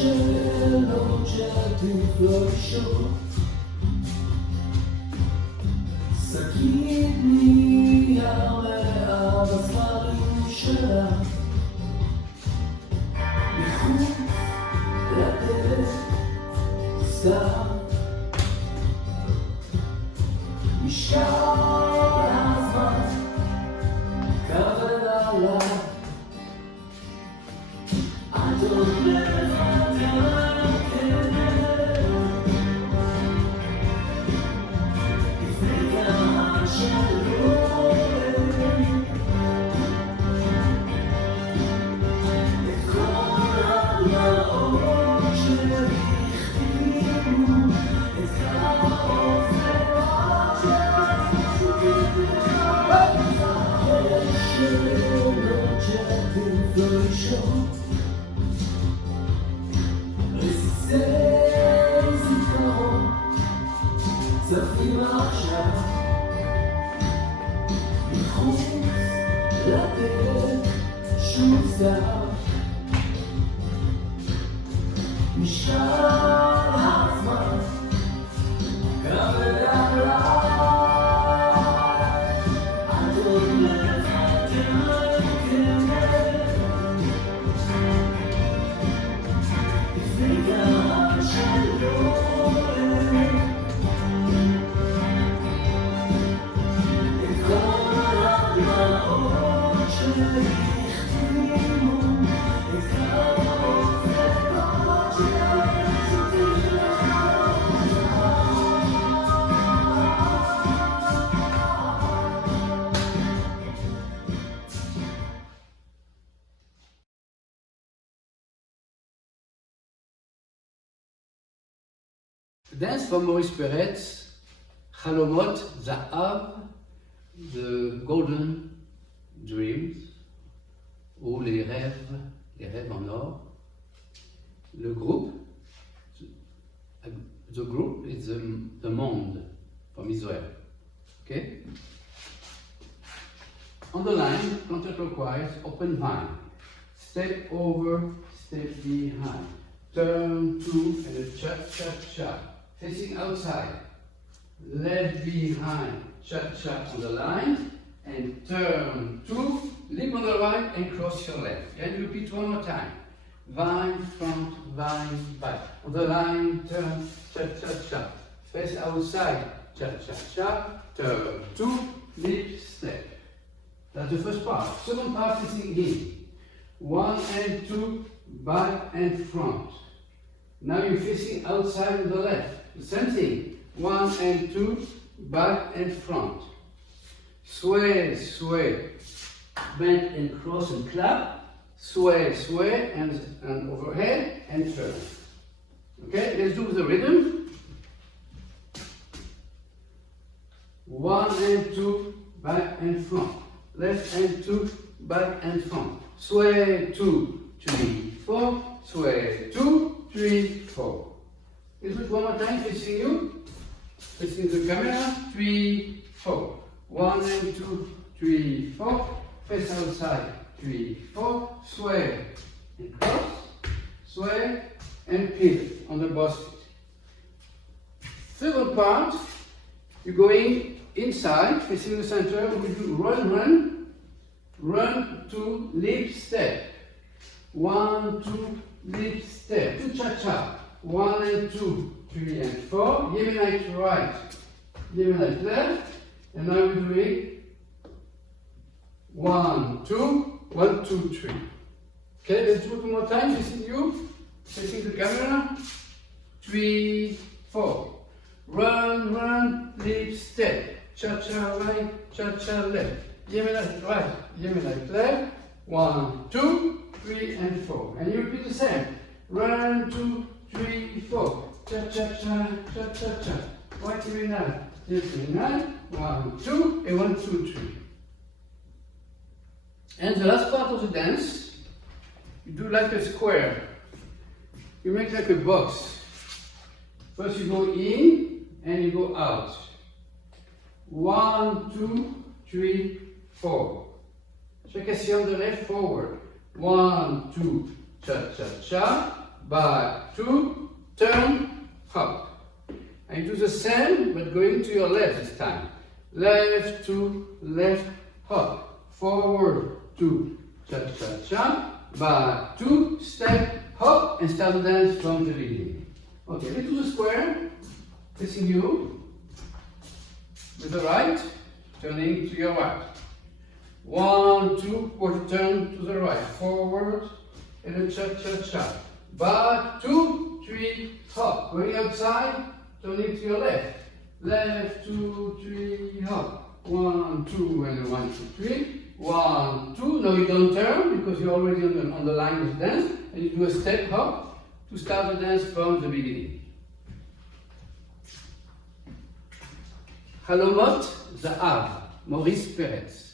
שאלות שעדיף לא לשאול שקית נייר מלאה בזמרים שלה מחוץ לדלת סתם משקל הזמן כבד עליו I don't know צפים עכשיו מחוץ לדלת שוב זהב משקל הזמן כבד עליי I don't know לפני גם שלא Dance from Maurice Perez, חלומות זהב, the golden dreams, ou les rêves en or. Le groupe, the group is the Mond from Israel. Okay? On the line, counterclockwise, open vine. Step over, step behind. Turn to and a cha-cha-cha. Facing outside. Left behind, cha-cha on the line. And turn to, leap on the right and cross your left. Can you repeat one more time? Vine, front, vine, back. On the line, turn, cha-cha-cha. Face outside, cha-cha-cha. Turn to, leap, step. That's the first part. Second part facing in. 1 and 2, back and front. Now you're facing outside on the left. The same thing. 1 and 2, back and front. Sway, sway, bend and cross and clap. Sway, sway, and overhead and turn. Okay, let's do the rhythm. 1 and 2, back and front. Left and 2, back and front. Sway, 2, 3, 4. Sway, 2, 3, 4. Let's do it one more time, facing you. Facing the camera. 3, 4. 1 and 2, 3, 4. Face outside. 3, 4. Sway and cross. Sway and pivot on the boss feet. Second part, you're going inside, facing the center. We do run, run. Run, 2, leap, step. 1, 2, leap, step. 2 cha-cha. 1 and 2, 3 and 4. Yemenite right. Yemenite left. And now we're doing 1, 2, 1, 2, 3. Okay, let's do it one more time. Facing you. Facing the camera. 3, 4. Run, run, leap, step. Cha-cha right, cha-cha left. Yemenite right, Yemenite left. 1, 2, 3 and 4. And you repeat the same. Run, 2, 3, 4. Cha-cha-cha, cha-cha-cha. Right Yemenite, left Yemenite. 1, 2, and 1, 2, 3. And the last part of the dance, you do like a square. You make like a box. First you go in and you go out. 1, 2, 3, 4. Chaque assis on the left, forward. 1, 2, cha-cha-cha. back, 2, turn, hop. And do the same, but going to your left this time. Left, 2, left, hop. Forward, 2, cha-cha-cha. Back, 2, step, hop, and start the dance from the beginning. Okay, let's do the square. Facing you. With the right, turning to your right. 1, 2, quarter turn to the right. Forward, and a cha-cha-cha. Back, 2, 3, hop. Going outside, turning to your left. Left, 2, 3, hop. 1, 2, and 1, 2, 3. 1, 2. Now you don't turn because you're already on the line of the dance. And you do a step hop to start the dance from the beginning. חלומות זהב, מוריס פרץ.